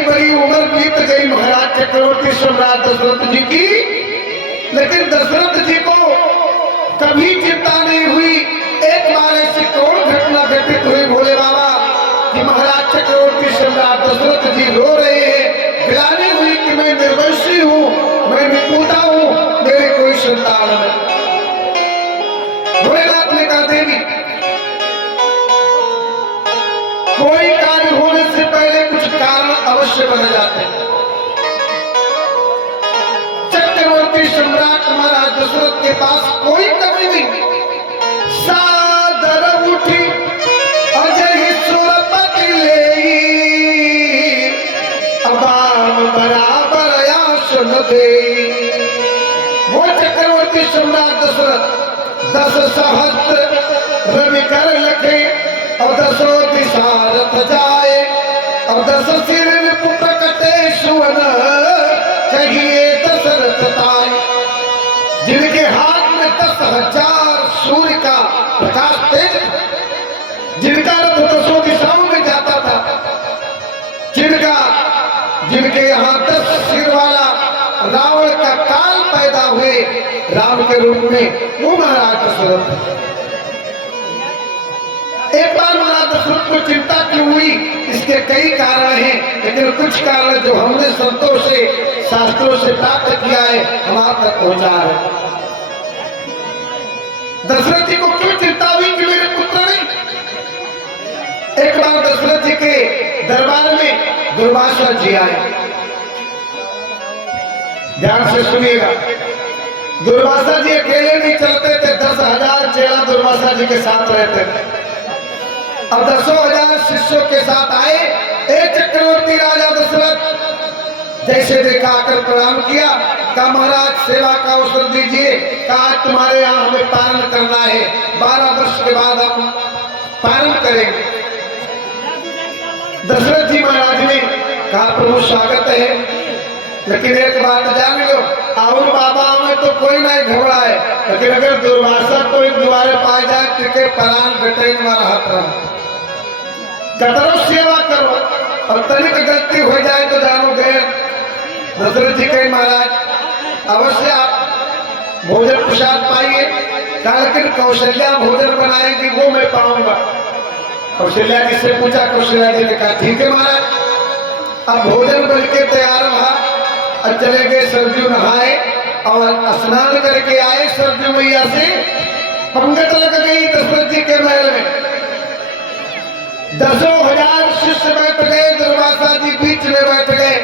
बड़ी बड़ी उम्र बीत गई महाराज चक्रवर्ती सम्राट दशरथ जी की, लेकिन दशरथ जी को कभी चिंता नहीं हुई। एक बार ऐसी कौन घटना घटित हुई भोले बाबा कि महाराज चक्रवर्ती सम्राट दशरथ जी रो रहे हैं, गिलानी हुई कि मैं निर्वंशी हूँ, मैं निपुता हूँ, मेरे कोई संतान नहीं। भोलेनाथ ने कहा देवी, कोई कार्य होने से पहले कुछ कारण अवश्य बन जाते हैं। चक्रवर्ती सम्राट महाराज दशरथ के पास कोई कमी नहीं। सादर उठी अजय सुरपति ले, अबाम बराबर आसन दे। वो चक्रवर्ती सम्राट दशरथ 10 सहस्त्र रवि कर लखे और 10 दिशारथ जाए और 10 सिर प्रकटे सुवन कहिए दशरथ ताए। जिनके हाथ में 10,000 सूर्य का प्रकाश तेज, जिनका रथ 10 दिशाओं में जाता था, जिनके यहाँ 10 सिर वाला रावण का काल पैदा हुए राम के रूप में, वो महाराज दशरथ। एक बार महाराज दशरथ को चिंता क्यों हुई, इसके कई कारण हैं, लेकिन कुछ कारण जो हमने संतों से शास्त्रों से प्राप्त किया है हम आप तक पहुंचा रहे। दशरथ जी को क्यों चिंता हुई कि मेरे पुत्र नहीं। एक बार दशरथ जी के दरबार में दुर्वासा जी आए, ध्यान से सुनिएगा। दुर्वासा जी अकेले नहीं चलते थे, 10,000 चेला दुर्वासा जी के साथ रहते थे। अब 10,000 शिष्यों के साथ आए। ए चक्रवर्ती राजा दशरथ, जैसे देखा आकर प्रणाम किया, कहा महाराज सेवा का अवसर दीजिए, कहा तुम्हारे यहाँ हमें पारण करना है, 12 वर्ष के बाद हम पारण करेंगे। दशरथ जी महाराज ने कहा प्रभु स्वागत है, लेकिन एक बात जान लो, और बाबा में तो कोई नहीं घबरा है, लेकिन अगर दुर्वासा कोई द्वारे पाए जाए टिके प्राण घटे हाथ रहा, कतरो सेवा करो और तनिक गलती हो जाए तो जानो गए। दशरथ जी कहे महाराज अवश्य आप भोजन प्रसाद पाइए, लेकिन कौशल्या भोजन बनाएगी वो मैं पाऊंगा। कौशल्या जी से पूछा, कौशल्या जी ने कहा ठीक है महाराज। अब भोजन बन के तैयार रहा और चले गए। सरजू नहाए और स्नान करके आए। सरजू मैया से पंगत लग गई दशरथ जी के महल में। 10,000 शिष्य बैठ गए, दुर्वासा जी बीच में बैठ गए,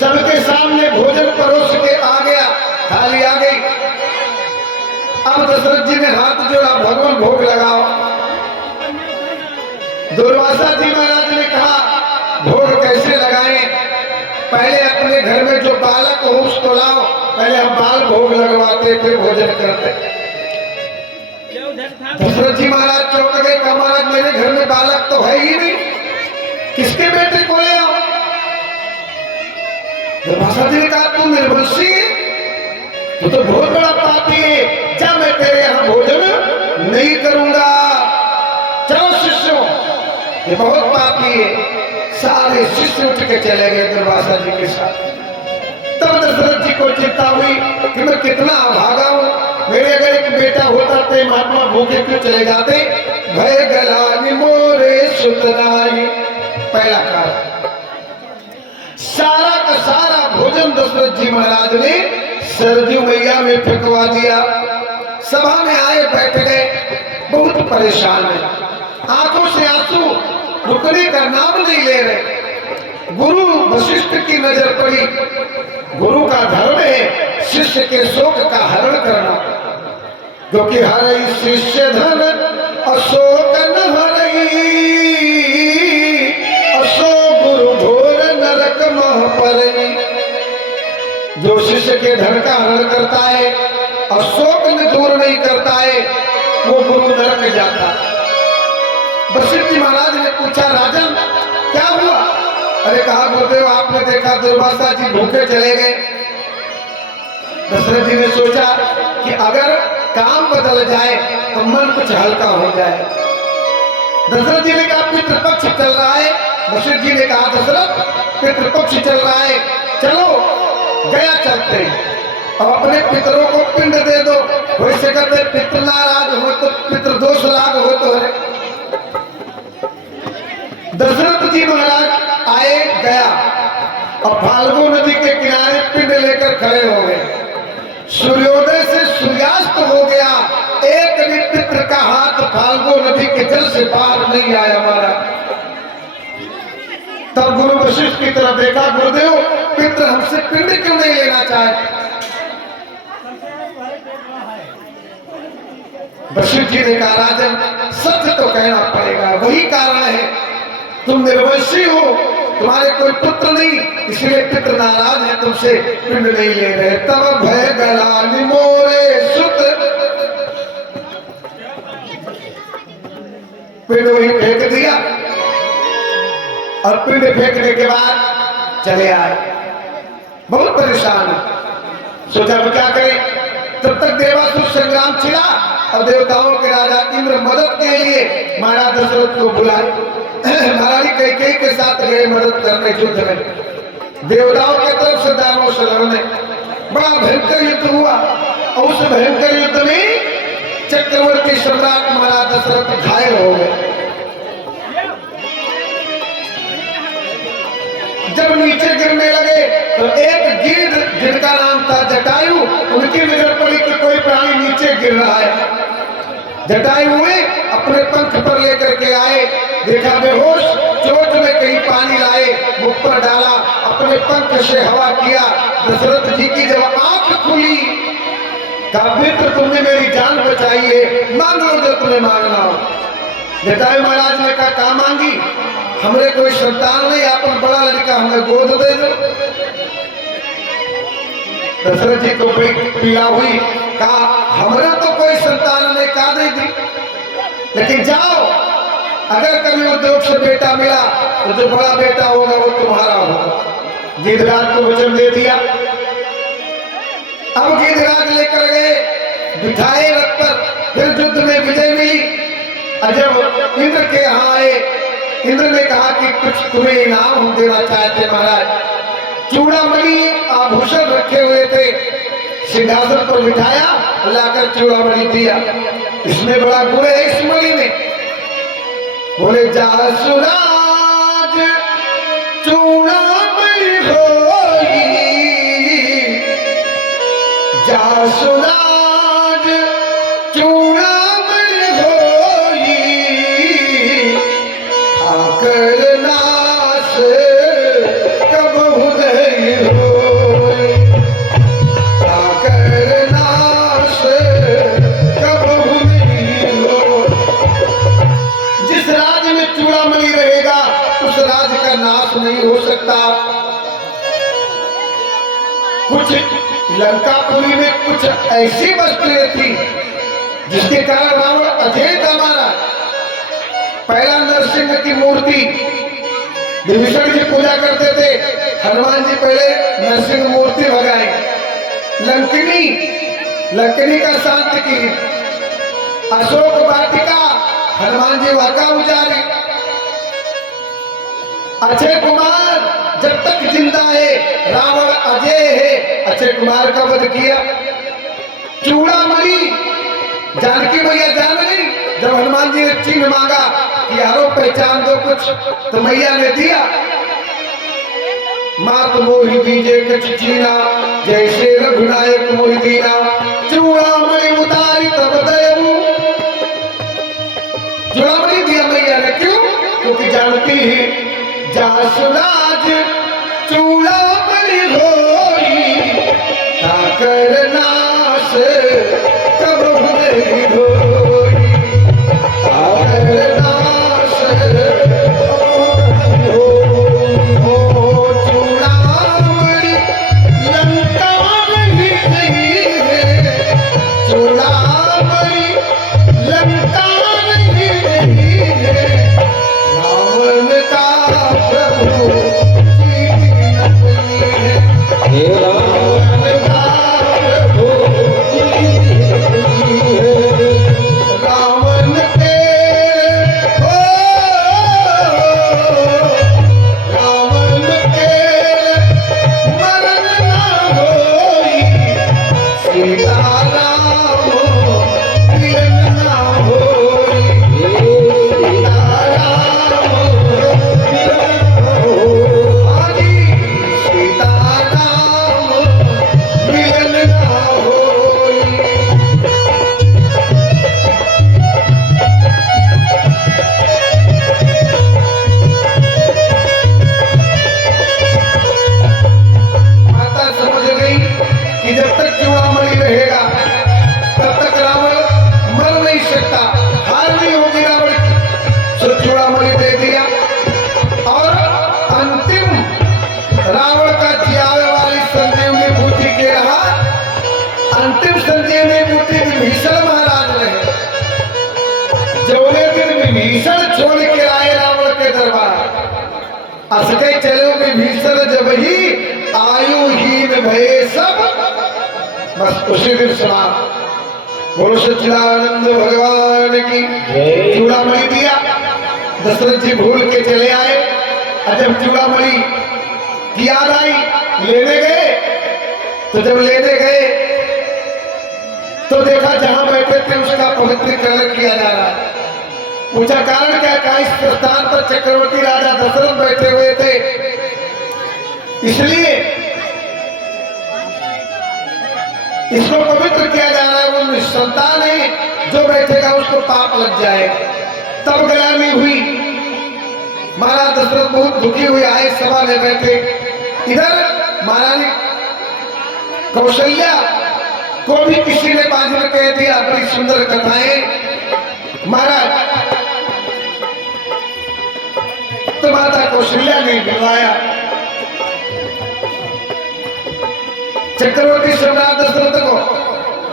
सबके सामने भोजन परोस के आ गया, थाली आ गई। अब दशरथ जी ने हाथ जोड़ा, भगवान भोग लगाओ। दुर्वासा जी महाराज ने कहा भोग कैसे लगाएं, पहले अपने घर में जो बालक हो उसको लाओ, पहले हम बाल भोग लगवाते फिर भोजन करते। दशरथ जी महाराज चौंक गए, कहा महाराज मेरे घर में बालक तो है ही नहीं, किसके बेटे को ले आओ। दुर्वासा जी ने कहा तू निर्वंशी है, तू तो बहुत बड़ा पापी है, जा मैं तेरे यहाँ भोजन नहीं करूंगा। चलो शिष्यों, ये बहुत पापी है। सारे शिष्य उठ के चले गए दुर्वासा जी के साथ। तब दशरथ जी को चिंता हुई कि मैं कितना अभागा हूँ, मेरे अगर एक बेटा होता तो महात्मा भूखे क्यों चले जाते। भय गलानी मोरे सुतराई, पहला कारण। सारा का सारा भोजन दशरथ जी महाराज ने सरजू मैया में फेंकवा दिया। सभा में आए बैठ गए, बहुत परेशान है, आंखों से आंसू रुकने का नाम नहीं ले रहे। गुरु वशिष्ठ की नजर पड़ी। गुरु का धर्म है शिष्य के शोक का हरण करना, क्योंकि हरई शिष्य धन अशोक न हरई, अशो गुरु घोर नरक मह परई। जो शिष्य के धन का हरण करता है, अशोक में दूर नहीं करता है, वो गुरु नरक जाता। वशिष्ठ जी महाराज ने पूछा राजन क्या हुआ। अरे कहा गुरुदेव आपने देखा दुर्वासा जी भूखे चले गए। दशरथ जी ने सोचा कि अगर काम बदल जाए तो मन कुछ हल्का हो जाए। दशरथ जी ने कहा पितृ पक्ष चल रहा है। वशिष्ठ जी ने कहा दशरथ पितृपक्ष चल रहा है, चलो गया चलते अब अपने पितरों को पिंड दे दो। वैसे कहते पितृ नाराज हो तो पितृदोष लाभ हो तो है। दशरथ जी महाराज आए गया और फाल्गु नदी के किनारे पिंड लेकर खड़े हो गए। सूर्योदय से सूर्यास्त हो गया, एक भी पितृ का हाथ फाल्गु नदी के जल से बाहर नहीं आया हमारा। तब गुरु वशिष्ठ की तरफ देखा, गुरुदेव पितृ हमसे पिंड क्यों नहीं लेना चाहे? वशिष्ठ जी ने कहा, राजन सत्य तो कहना पड़ेगा, वही कारण है तुम निर्वंशी हो, तुम्हारे कोई पुत्र नहीं, इसलिए पितृ नाराज है, तुमसे पिंड नहीं ले रहे। तब भय गला निमोरे सुत, पिंड वही फेंक दिया और पिंड फेंकने के बाद चले आए। बहुत परेशान, सोचा वो क्या करें। तब तक देवासुर संग्राम छिड़ा और देवताओं के राजा इंद्र मदद के लिए महाराज दशरथ को बुलाए। महारानी कैकेयी के साथ गए मदद करने युद्ध में। देवताओं के तरफ से दानवों से लड़ने, बड़ा भयंकर युद्ध हुआ और उस भयंकर युद्ध में चक्रवर्ती सम्राट महाराज दशरथ घायल हो गए। जब नीचे गिरने लगे तो एक गिद्ध जिनका नाम था जटायु, उनकी नजर पड़ी कि कोई प्राणी नीचे गिर रहा है। जटायु हुए अपने पंख पर लेकर के आए, देखा बेहोश, चोट में कहीं पानी लाए, मुख पर डाला, अपने पंख से हवा किया। दशरथ जी की जब आंख खुली, कहा मित्र तुमने मेरी जान बचाई है, मांग लो जो तुम्हें मांगना हो। जटायु महाराज ने कहा मांगी? हमरे कोई संतान नहीं, अपन बड़ा लड़का हमें गोद दे दो। दशरथ जी को बड़ी पीड़ा हुई, कहा हमारा तो कोई संतान नहीं, कहा दे दी, लेकिन जाओ अगर कभी उद्योग से बेटा मिला तो जो बड़ा बेटा होगा वो तुम्हारा होगा। गिरिराज को वचन दे दिया। अब गिरिराज लेकर गए, बिठाए रथ पर, फिर युद्ध में विजय मिली। जब इंद्र के यहाँ आए, इंद्र ने कहा कि कुछ तुम्हें इनाम हम देना चाहते महाराज। चूड़ामणि आभूषण रखे हुए थे, सिंहासन पर बिठाया, लाकर चूड़ामणि दिया। इसमें बड़ा गुण है इस मणि में। बोले जासुराज चूड़ामणि होई, जासुराज चूड़ामणि होई, ठाकर नाश कबहु नहीं होई, ठाकर नाश कबहु नहीं होई। जिस राज्य में चूड़ामणि रहेगा उस राज्य का नाश नहीं हो सकता। कुछ लंकापुरी में कुछ ऐसी वस्तुएं थी जिसके कारण रावण अजय था मारा। पहला नरसिंह की मूर्ति विभीषण जी पूजा करते थे, हनुमान जी पहले नरसिंह मूर्ति भगाई। लंकिनी का शांत की, अशोक वाटिका हनुमान जी वाका उजारी। अक्षय कुमार जब तक जिंदा है रावण अजय है, अक्षय कुमार का वध किया। चूड़ामणि जानकी मैया जान गई, जब हनुमान जी ने चिन्ह मांगा कि यारो पहचान दो कुछ, तो मैया ने दिया। मात मोहि दीजे कछ चीना, जैसे रघुनायक मोहि दीना, चूड़ामणि उतारी तब दयऊ। चूड़ामणि दिया मैया ने, क्यों? क्योंकि जानती है जासुराज चूड़ामणि होई, ठाकर नाश कबहु नहीं होई, ठाकर नाश कबहु नहीं होई। चूड़ामणि लंका नहीं है, चूड़ामणि लंका नहीं है, रावण का प्रभु संजीवनी बूटी विभीषण महाराज रहे, जौने दिन विभीषण छोड़ के आए रावण के दरबार, असके चलो विभीषण जब ही आयुहीन भये सब, बस उसी दिन सुना। बोलो सच्चिदानंद भगवान की। चूड़ामणि दिया, दशरथ जी भूल के चले आए, और जब चूड़ामणि की याद आई लेने गए, तो जब लेने गए तो देखा जहां बैठे थे उसका पवित्रीकरण किया जा रहा है। पूछा कारण क्या? कहा इस स्थान पर चक्रवर्ती राजा दशरथ बैठे हुए थे, इसलिए इसको पवित्र किया जा रहा है। वो निसंतान है, जो बैठेगा उसको पाप लग जाए। तब गलानी हुई, महाराज दशरथ बहुत दुखी हुए आए, सभा में बैठे। इधर महारानी कौशल्या को भी किसी ने बांधकर कह दिया, बड़ी सुंदर कथाएं महाराज। तो माता कौशल्या ने बुलवाया, चक्रवर्ती सम्राट दशरथ को।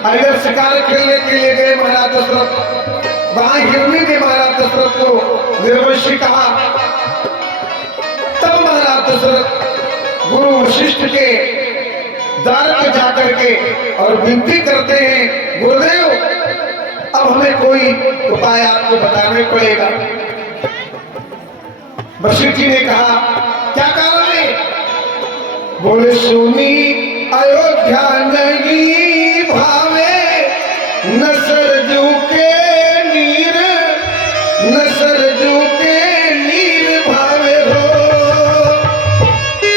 इधर शिकार खेलने के लिए गए महाराज दशरथ, वहां हिरणी ने महाराज दशरथ को निर्वंशी कहा। तब महाराज दशरथ गुरु वशिष्ठ के द्वार पर जाकर के और विनती करते हैं, गुरुदेव अब हमें कोई उपाय आपको बताने पड़ेगा। वशिष्ठ जी ने कहा क्या कारण है? बोले सुनी अयोध्या नहीं भावे, न सरजू के नीर, न सरजू के नीर भावे हो।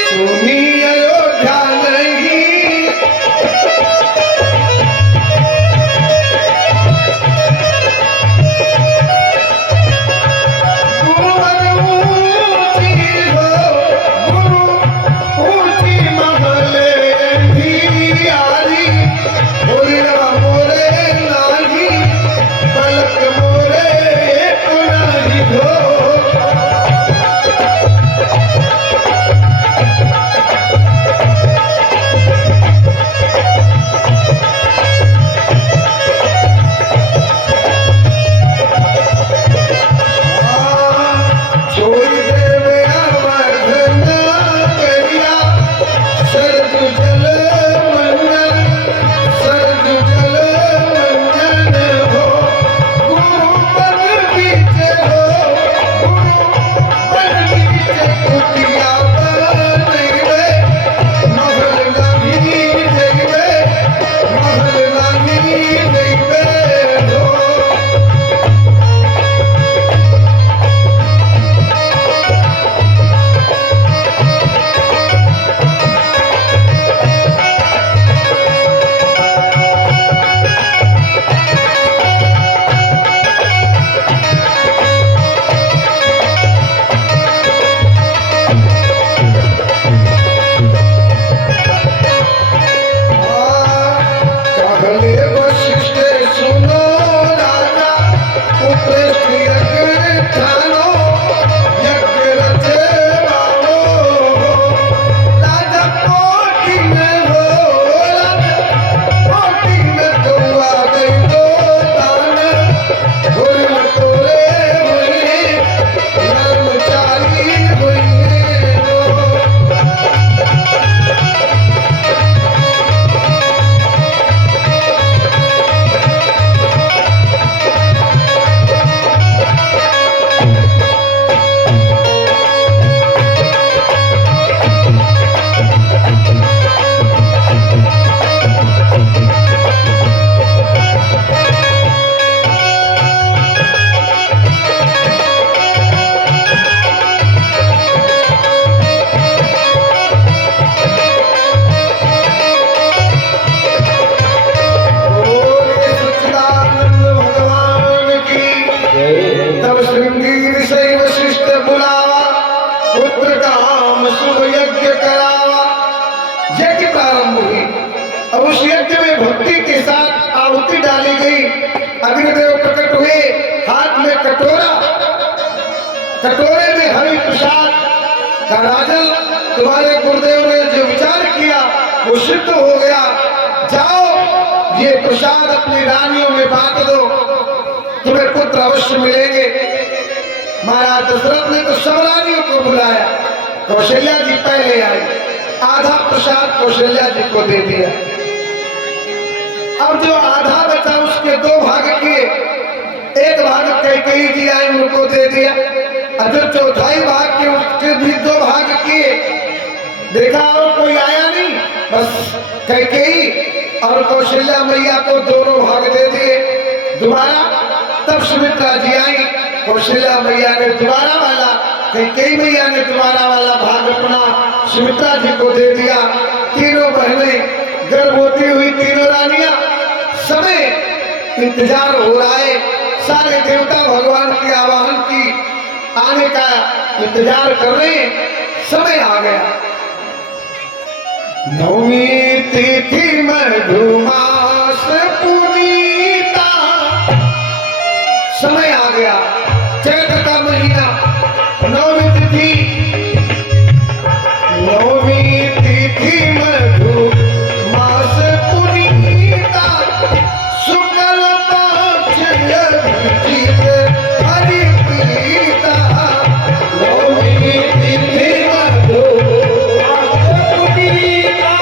सुनी अयोध्या नहीं, गुरुवर ऊंची हो, गुरु ऊंची महले यारी, बोलना मोरे नाही, पलक मोरे तो नाही हो। छोड़ देवे अवध नगरिया, सरजू जल मंडन, सरजू जल मंडन हो। गुरु बन बीचे हो, गुरु बन बीचे कुटिया बनैबे, महल नहीं देबे, महल नहीं देबे हो। कहले वशिष्ठ सुनो राजा, उपस्थ यज्ञ ठानो, यज्ञ रचे बाबो। राजा कोटि में हो, राजा कोटि में तो आ गई तो दान, घोर तोरे हुए, कर्मचारी हुए हो। बोले सच्चिदानंद भगवान की। तब श्रृंगी से वशिष्ठ बुलावा, पुत्र काम शुभ यज्ञ करावा। यज्ञ प्रारंभ हुई। अब उस यज्ञ में भक्ति के साथ आहुति डाली गई। अग्निदेव प्रकट हुए, हाथ में कटोरा, कटोरे में हरि प्रसाद का। राजन तुम्हारे गुरुदेव ने जो विचार किया वो सिद्ध हो गया, जाओ ये प्रसाद अपनी रानियों में बांट दो, तुम्हें पुत्र अवश्य मिलेंगे। महाराज दशरथ ने तो सब रानियों को बुलाया, कौशल्या जी पहले आई, आधा प्रसाद कौशल्या जी को दे दिया। अब जो आधा बचा उसके दो भाग किए, एक भाग कैकेयी जी आई उनको दे दिया, और जो चौथाई भाग के उसके भी दो भाग किए। देखा और कोई आया नहीं, बस कैकेयी और कौशल्या मैया को दोनों भाग दे दिए। दोबारा तब सुमित्रा जी आई, कौशल्या मैया ने दोबारा वाला, कैकेयी मैया ने दोबारा वाला भाग अपना सुमित्रा जी को दे दिया। तीनों बहनें गर्भवती हुई, तीनों रानियां, समय इंतजार हो रहा है, सारे देवता भगवान के आवाहन की आने का इंतजार कर रहे हैं। समय आ गया, नवमी तिथि मधुमास पुनीता, समय आ गया, चैत्र का महीना, नवमी तिथि, नवमी तिथि मधुमास पुनीता, शुक्ल पक्ष अभिजीत हरि प्रीता, नवमी तिथि मधुमास पुनीता,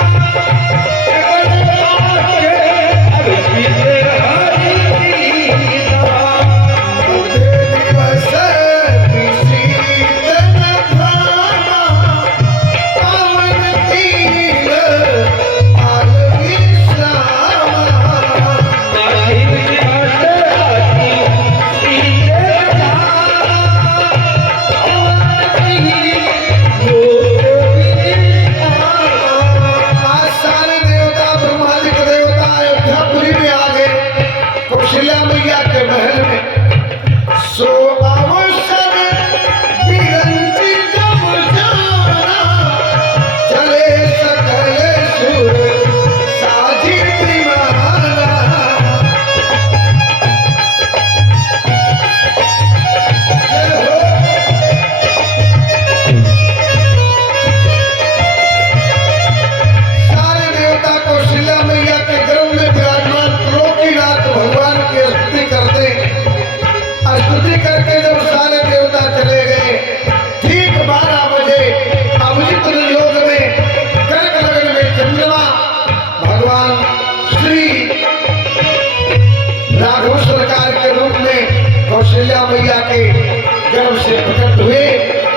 कौशल्या मैया के गर्भ से प्रकट हुए।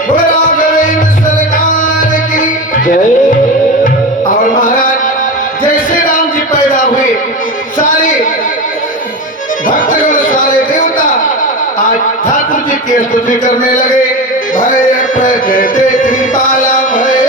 राघवेंद्र सरकार की जय। और महाराज जैसे राम जी पैदा हुए, सारे भक्तगण, सारे देवता आज ठाकुर जी की स्तुति करने लगे। भय प्रगटे कृपाला, भय